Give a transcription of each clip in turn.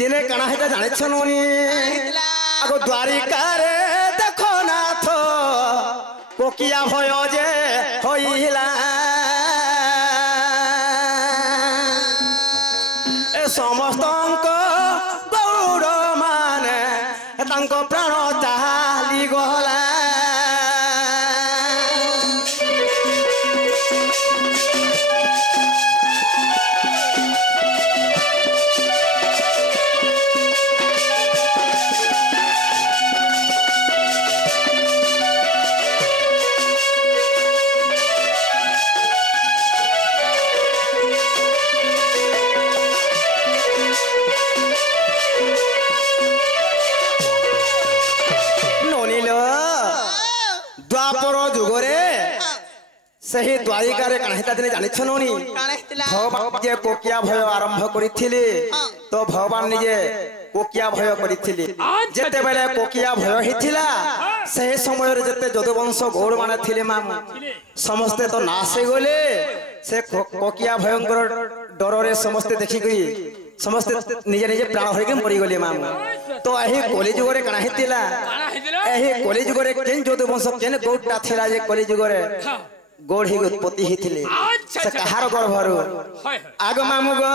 दिने कणा हेता जाने छनोनी आगो द्वारिका रे देखो नाथ कोकिया भय जे होइला ए समस्तंक गौर माने तांको प्राण चाली गला सही द्वारिका रे कणहिता दिने जानि छनोनी भगवान जे कोकिया भय आरंभ करिथिले तो भगवान निजे कोकिया भय करिथिले जेते बेले कोकिया भय हिथिला सही समय रे जेते जदुवंश गौड़ माने थिले मामू समस्त तो नासे गले से कोकिया भयंकर डर रे समस्त देखि गई समस्त निजे निजे प्राण हरि के मरि गले मामू तो एही कलिजुग रे कणहितिला एही कलिजुग रे केन जदुवंश केन गौड़टा थिला जे कलिजुग रे गोड़ ही उत्पत्ति ही थिले से कहार गर्भरु आगो मामु गो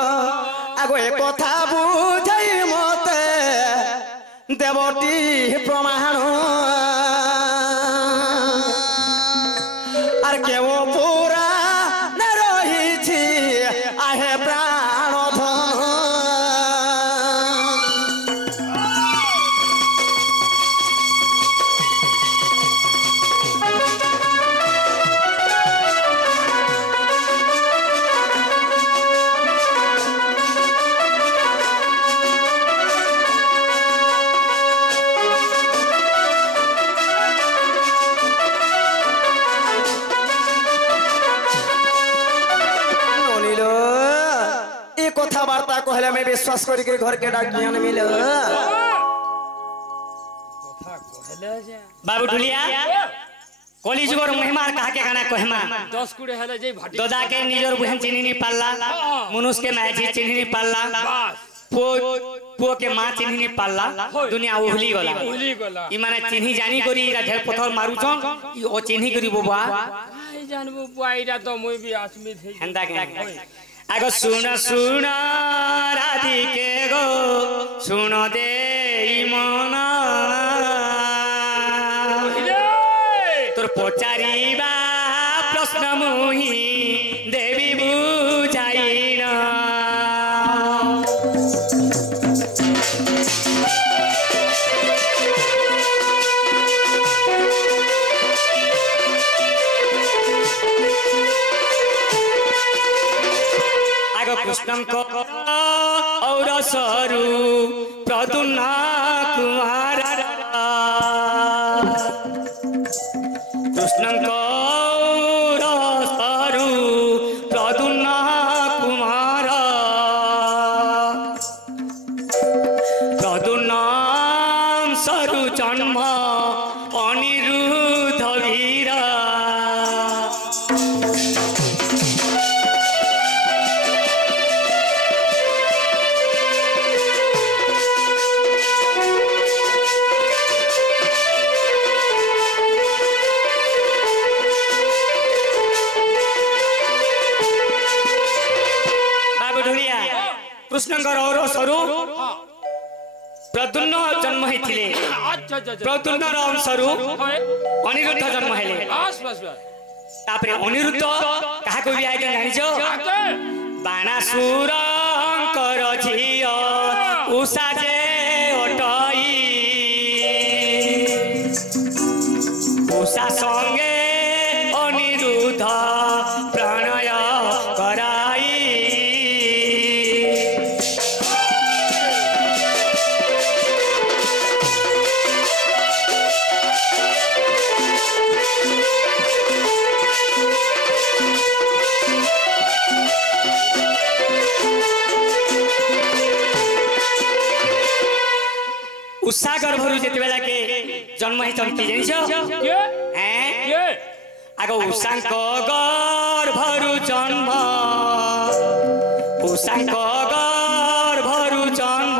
आगो ए कथा बुझाई मते देवटी प्रमाण आर केवो पूरा न रही छी आहे प्राण धन कथावार्ता कहले में विश्वास करी के घर के डाक ज्ञान मिले बाबू ढुलिया कलिजुगर महिमा कहा के गाना कहमा 10 कुड़े हले जे भाटी ददा के निजर बहन चिन्ही नहीं पाला मनुष्य के माजी चिन्ही नहीं पाला पो के मां चिन्ही नहीं पाला दुनिया उहली गला ई माने चिन्ही जानी करी रा ढेर पत्थर मारुछन ई ओ चिन्ही करी बोबा आई जानबो बुआईरा तो मोय भी आसमी थई हंदा के आगो सुन सुन राधिके गो सुन दे मन तोर पचारिबा प्रश्न मुही देवी बुझाइन कृष्ण को और सरू प्रदुन्ना कुमार कृष्ण को और सरू प्रदुन्ना कुमार प्रदुन्ना सरू जन्म अनिरुद्ध वीरा कृष्णकर और सरू प्रद्युम्न जन्म होइथिले प्रद्युम्न र अंशरू अनिरुद्ध जन्म हेले तापरे अनिरुद्ध काहा को बियाह के जानिछो बाणासुरंकर झियो उषा जे ओटई उषा संगे अनिरुद्ध प्रणय कराई उषा गर्भरु जेते बेला के जन्म ही चंती जनिछो हैं आगो उषांक गर्भरु जन्म उषांक गर्भरु जन्म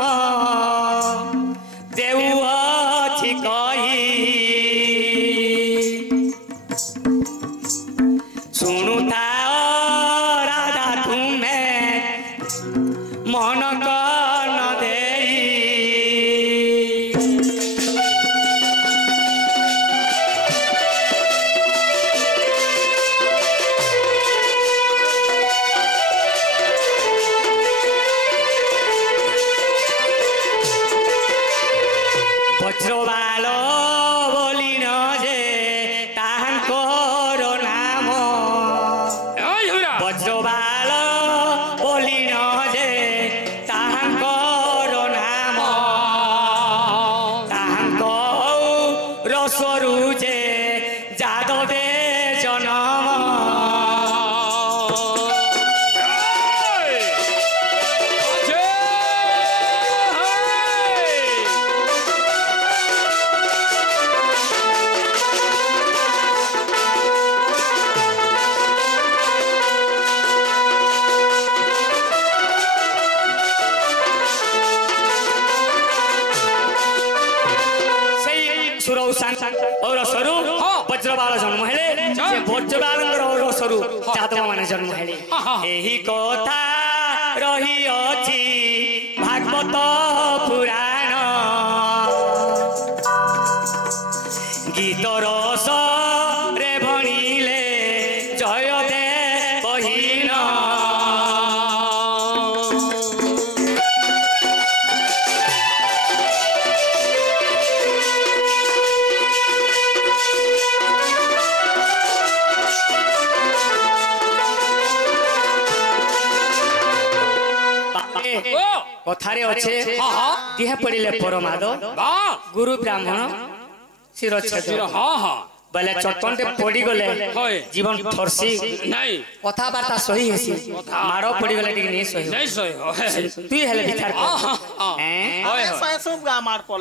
और सरू वज्रबाल जन्म हेले से वज्रबालंकर और सरू जादव माने जन्म हेले एही कथा रही अछि भागवत पुराण गीत रस रे भणिले जय दे बहिन कथारे अच्छे दिहे पड़िले परमाद गुरु ब्राह्मण शिरच्छेद बेले चटपटे पड़ी गले जीवन फरसी कथाबार्ता सही हेसी माड़ पड़ी गले टिके नहीं सही तू हेले विचार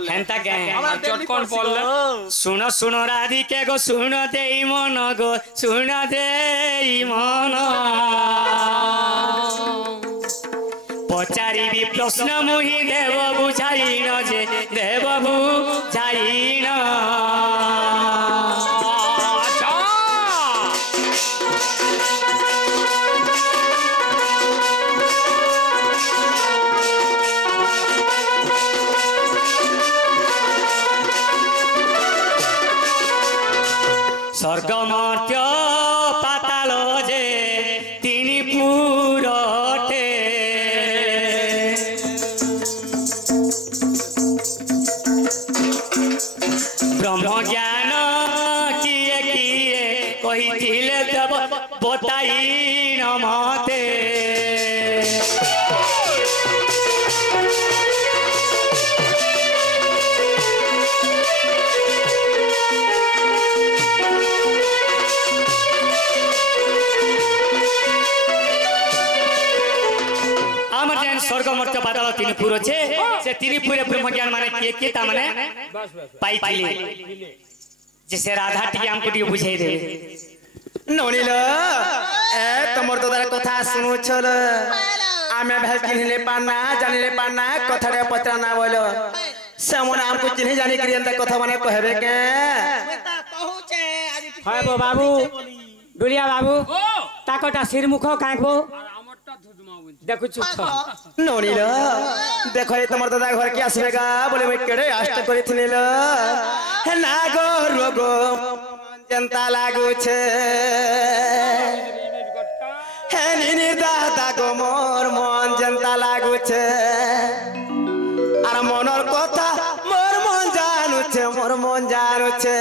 हेंता के चटकन पड़ले सुनो सुनो राधिके गो सुन देई मन गो सुन देई मन पचारि प्रश्न मुहि देव बुझाइन जे देव बुझाइन स्वर्ग मर्त्य पाताल जे तिनी पुरटे ब्रह्म ज्ञान किए किए कही देव बताई नमते स्वर्ग मर्त्य पाताल तीन पुर छे से तीन पुरे ब्रह्म ज्ञान माने के ता माने पाई थिले जैसे राधा टी हमको टी बुझाई दे नोनिल ए तमर तो तार कथा सुनु छल आमे भाई किनले पाना जानिले पाना कथारे पत्रा ना बोलो समन हमको चिन्ह जाने के अंदर कथा माने कहबे के हाय बो बाबू डुलिया बाबू ताकटा सिर मुख काको देखु चुप नोनिल देखो ये तमर दादा घर के आसबेगा बोले मैं केड़े आष्ट करिथिनिल हे नागो रोगो जनता लागू छे हे निनी दादा गो मोर मन जनता लागू छे आर मनर कथा मोर मन जानू छे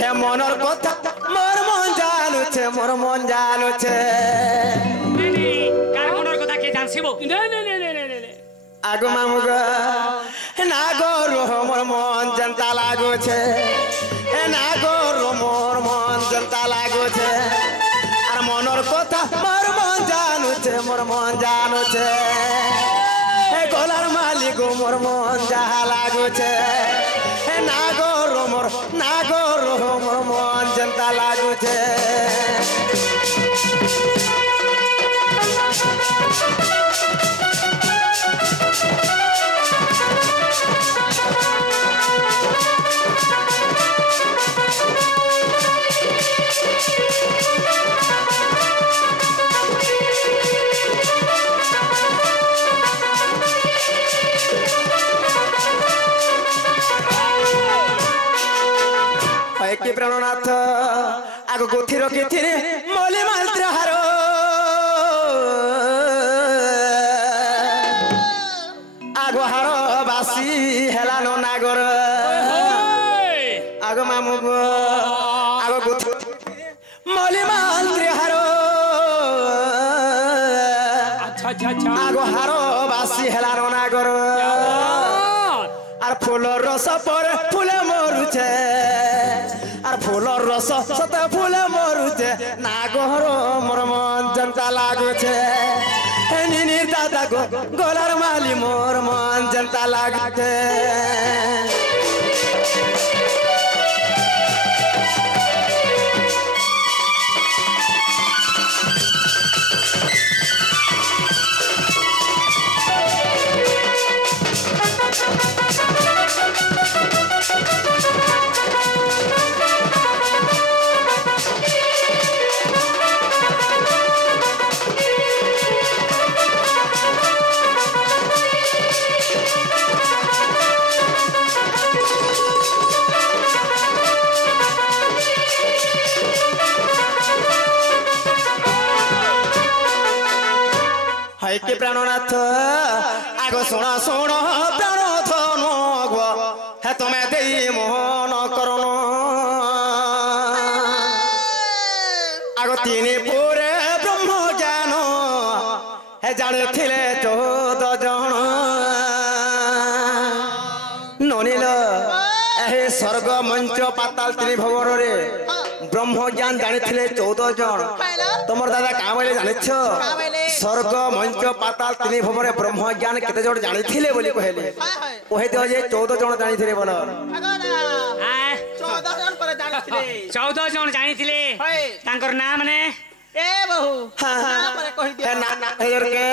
हे मनर कथा मोर मन जानू छे आगो मामुग नागो रो मोर मन जनता लागो छे नागो रो मोर मन जनता लागो छे आर मनर कथा मोर मन जानू छे हे गोलार मालिक मोर मन जाहा लागो छे नागो रो मोर मन जनता लागो छे की प्रणनाथ आगो गोथी रखी थी मोली मात्र हारो आगो हारो बासी हेला नो नागर आगो मामू आगो गोथी मोली मात्र हारो आगो हारो बासी हेला नो नागर आर फूलर रस पर फूले मरुछे आर फूलर रस सत फूले मरुछे नागहर मोर मन जनता लागुछे निनी दादा गो गोलार माली मोर मन जनता लागुछे हाय के प्राणनाथ आगो सुना सुन प्राण धन है तुम्हें दे मोहन करण आगो तीन पूरे ब्रह्म ज्ञान है जाने थिले 14 जन ननिल ए स्वर्ग मंच पाताल त्रिभुवन रे ब्रह्म ज्ञान जानी थिले 14 जन तुमर दादा का बोले जानिछ स्वर्ग मंच पाताल त्रिभुवन ब्रह्म ज्ञान केते जन जानी थिले बोली कहले कहि दियो जे 14 जन जानी थिले बोल 14 जन पर जानी थिले 14 जन जानी थिले तांकर नाम ने ए बहु ना पर कहि दियो ना हेर के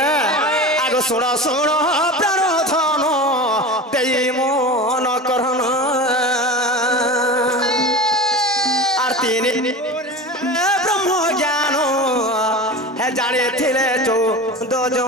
आगो सुनो सुनो प्राण धन देई मन करन आरती ब्रह्म ज्ञान है जाने थिले 14 जन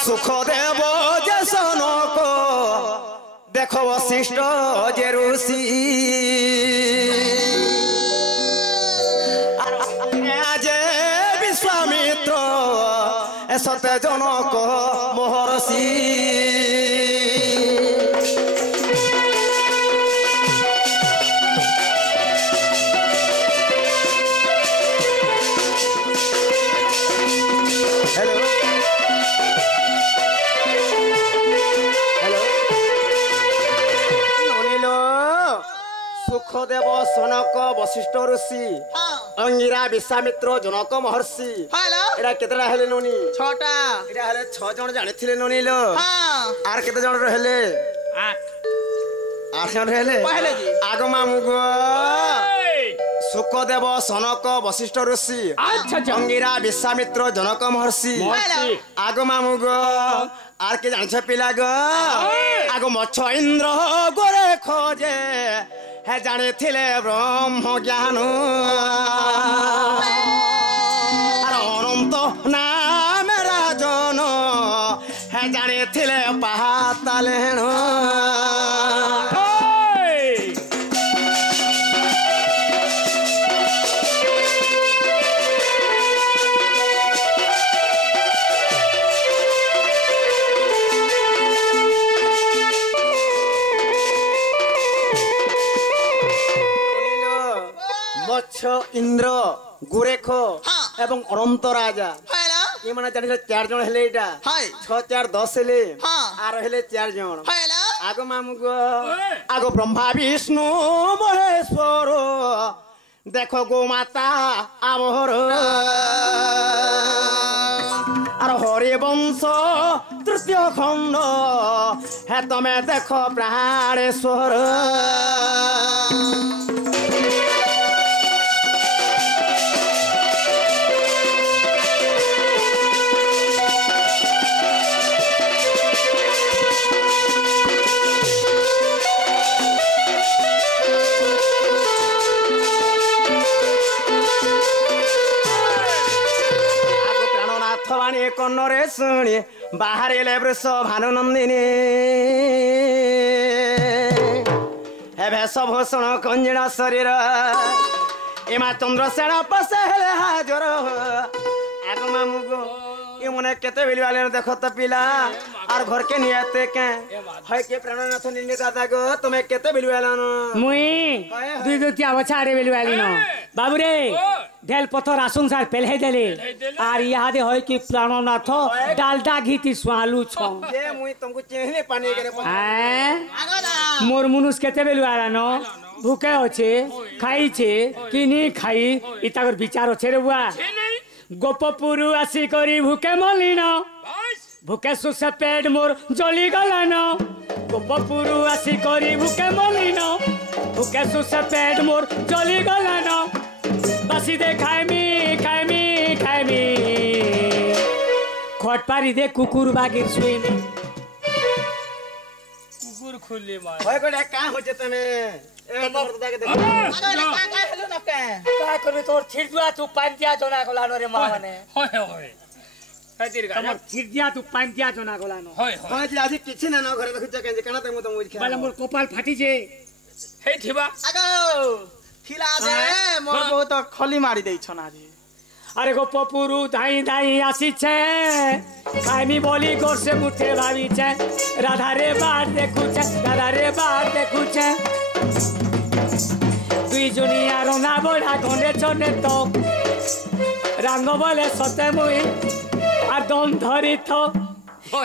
सुख देव जसन को देखो वशिष्ठ जे ऋषि जे विश्वामित्र सत्य जनक महर्षि सुखदेव सनक वशिष्ठ ऋषि अंगिरा विश्वामित्र जनक महर्षि एरा केतरा हेले नोनी 6टा एरा हेले 6 जन जानिथिले नोनी लो आर केते जन रहले 8 जन रहले पहले जी आगमा मुगो सुखदेव सनक वशिष्ठ ऋषि अंगिरा विश्वामित्र जनक महर्षि आगमा मुगो आर के जानिछ पिला गो आगो मच्छ इंद्र गोरे खोजे है जाने थिले ब्रह्म ज्ञान अनंत नाम राजन है जाने थिले पातालेन इंद्र गुरेख एवं अनंत राजा ये माने जानि 4 जन हेले एटा 6 4 10 हेले आर हेले 4 जन आगो मामुगो आगो ब्रह्मा विष्णु महेश्वर देखो गो माता आमहर आर हरि वंश तृतीय खंड है तमे देखो प्राणेश्वर कन्नरे शुणी बाहर वृष भानुनंदिनी भेषभूषण कंजिण शरीर एमा चंद्रसेन पसे हेले हाजर आगमा मुगो ये मने केते बेली वाले देखो तो पिला और घर के नियते के है के प्राणनाथ निन्ने दादा गो तुम्हें केते बेली वाला न मुई दुई दुतिया बछारे बेली वाली न बाबू रे ढेल पत्थर आसुन सार पेले देले आर याद है कि प्राणनाथ डालडा घीती स्वालू छ जे मुई तुमको चिन्हले पानी करे हैं मोर मुनुस केते बेली वाला न भूखे होचे खाई छे कि नी खाई इतागर विचार होचे रे बुआ गोपपुरु आसी करी भूखे मलिन भूखे सुसे पेट मोर जली गला न गोपपुरु आसी करी भूखे मलिन भूखे सुसे पेट मोर जली गला न बासी दे खाइमी खाइमी खाइमी खट पारी दे कुकुर बागिर सुइमी कुकुर खुली मार होय कोडे का होचे तमे ए तोर दादा के देख आगो का हेलो न के का करबे तोर थिरदुआ तू पांतिया जोना कोलानो रे माने होय होय खातिर गा तमर थिरदिया तू पांतिया जोना कोलानो होय होय पांच आजी किछि ना न घरे देखु के कना तमु तमु खेला बाला मोर कपाल फाटी जे हे थिबा आगो खिला दे मोर बहुत खली मारी देई छन आज अरे गो पपुरु धाई धाई आसी छे खाइमी बोली गोर से मुठे भावी छे राधा रे बाट देखु छे राधा रे बाट देखु छे दुई जुनिया रोना बड़ा घोंडे छोने तो रंग बोले सते मुई आ दम धरी थो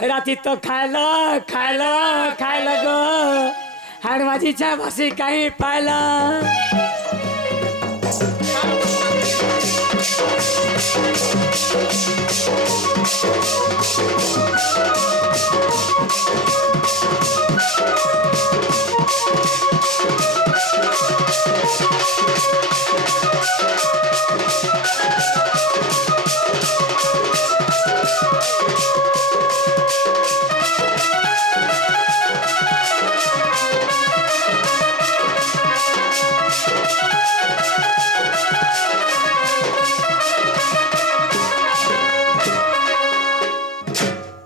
राती तो खाइलो खाइलो खाइलो गो हाड़ माझी छे बसी कहीं पाइला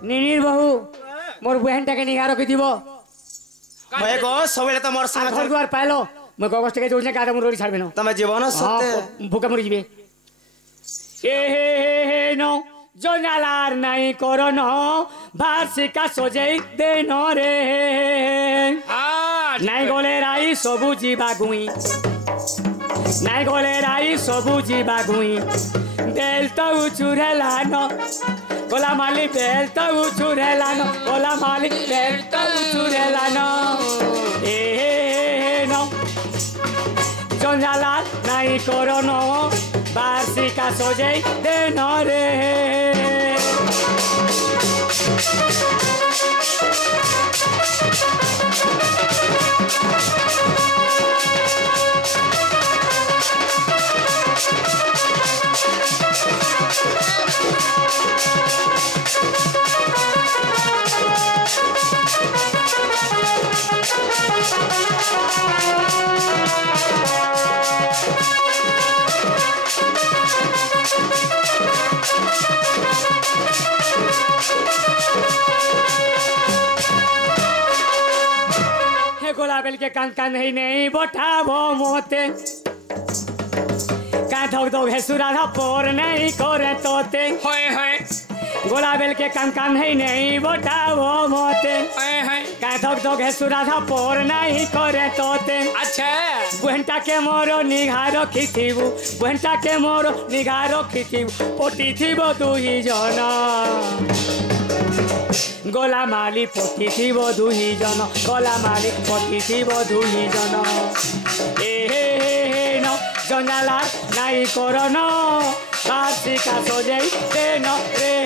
निनीर बहु मोर बहन टाके निगा रखि दिबो होय गो सबले त मोर संग घर द्वार पाइलो म गगस टाके जोड़ने गादा मोर रोडी छाड़बे न तमे जीवन सत्य भूका मरि जिबे ए नो जोनालार नाही करो न वार्षिका सजै दे न रे নাই গলে রাই সবু জীবা গুই নাই গলে রাই সবু জীবা গুই বেল তো উচুরেলানো গোলা মালি বেল তো উচুরেলানো গোলা মালি বেল তো উচুরেলানো এ নো জঞ্জালাল নাই করনো বার্ষিকা সজেই দে ন রে गोलाबेल के कान कान नहीं बठाबो मोते का धोग धोग है सुराधा पोर नहीं करे तोते होय होय गोलाबेल के कान कान नहीं बठाबो मोते होय होय का धोग धोग है सुराधा पोर नहीं करे तोते अच्छा बुहंटा के मोरो निघारो खिथिबु बुहंटा के मोरो निघारो खिथिबु पोटी थिबो दुही जना गोला माली पटी थी वो दुही जन गोला माली पटी थी वो दुही जन ए न जंजाला नाई करो न वार्षिका सजै दे न रे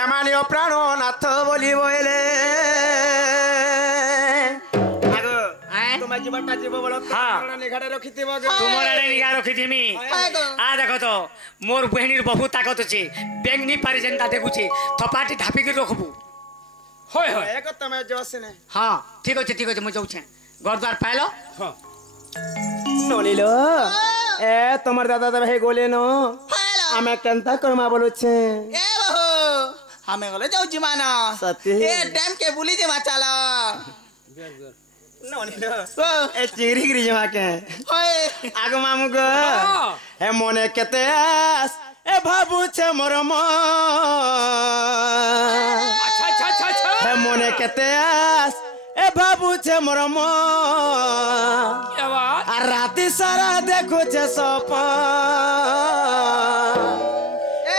एमानियो प्राणनाथ बोली बोले आगो तुम जीवटा जीव बोलो हां निघाड़े रखिथिबो तुमरा रे निगा रखिथिमी आ देखो तो मोर बहनीर बहुत ताकत अछि बेंगनी पारी जनता देखुछि थपाटी ढापी के रखबू होय होय एक तमे जोस ने हां ठीक अछि म जाउ छै घर द्वार पाइलो हां नोलिलो ए तमर दादा भाई गोले नो आमे केनता करमा बोलो छे ए बहू हमें गले जाऊ जिमाना सती ए टाइम के बुली जे माचाला नोलिलो ए चिंगरी गिरी जमा के होय आगो मामू गो ए मोने केते ए भाबुछे मोर मन अच्छा अच्छा अच्छा अच्छा हे मने केते आस ए भाबुछे मोर मन क्या बात आ राति सारा देखुछे सपन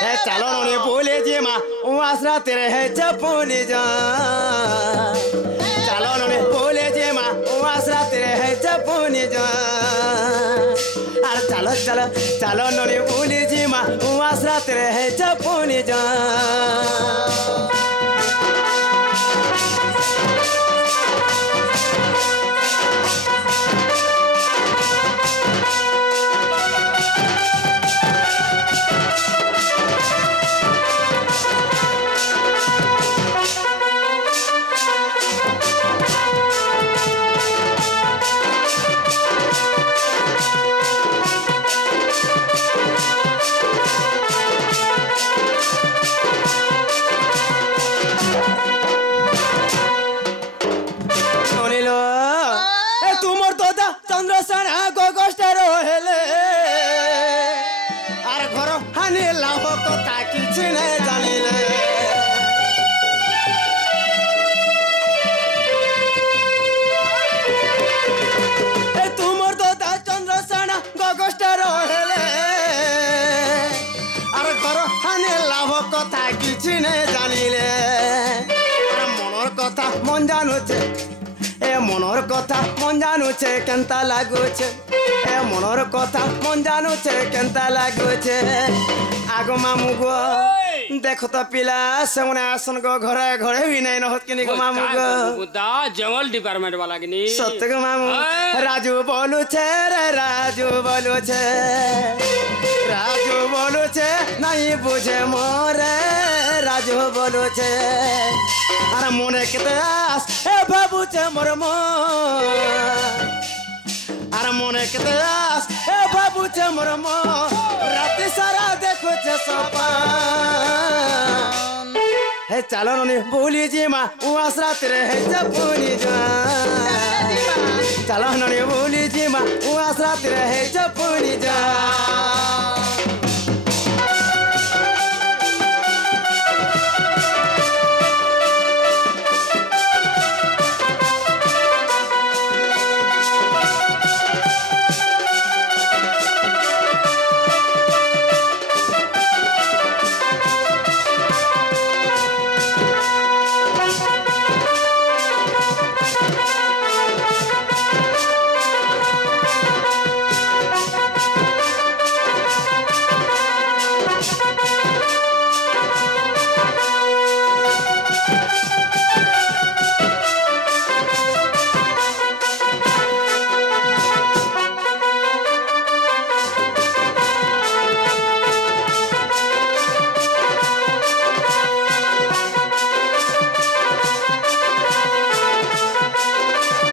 हे चलो नोनी बोले जी माँ वासरा तेरे है जपुनी जान चलो नोनी बोले जी माँ वासरा तेरे है जपुनी जान अरे चलो चलो चलो नोनी बोले जी माँ वासरा तेरे है जपुनी जान चंद्रसेना गोगोष्ठर हेले आर घर हानि लाभ कथा किछि नै जानिले ए तुमर दादा चंद्रसेना गोगोष्ठर हेले आर घर हानि लाभ कथा किछि नै जानिले आर मनर कथा मन जानुछे ए मनर कथा मन जानुछे केनता लागुछे ए मनर कथा मन जानुछे केनता लागुछे आगो मामू गो देखो तो पिला सेमने आसन गो घरे घरे भी नहीं नहत किनी गो मामू गो बुदा जंगल डिपार्टमेंट वाला किनी सत्य गो मामू राजू बोलुछे रे राजू बोलुछे नहीं बुझे मोरे राजू बोलुछे अरे मने केते आस ए भाबुछे मोर मन अरे मने केते आस ए भाबुछे मोर मन राति सारा देखुछे सपन हे चलो नोनी बोली जी माँ उस रात रे है जपुनी जान चलो नोनी बोली जी माँ उस रात रे है जपुनी जान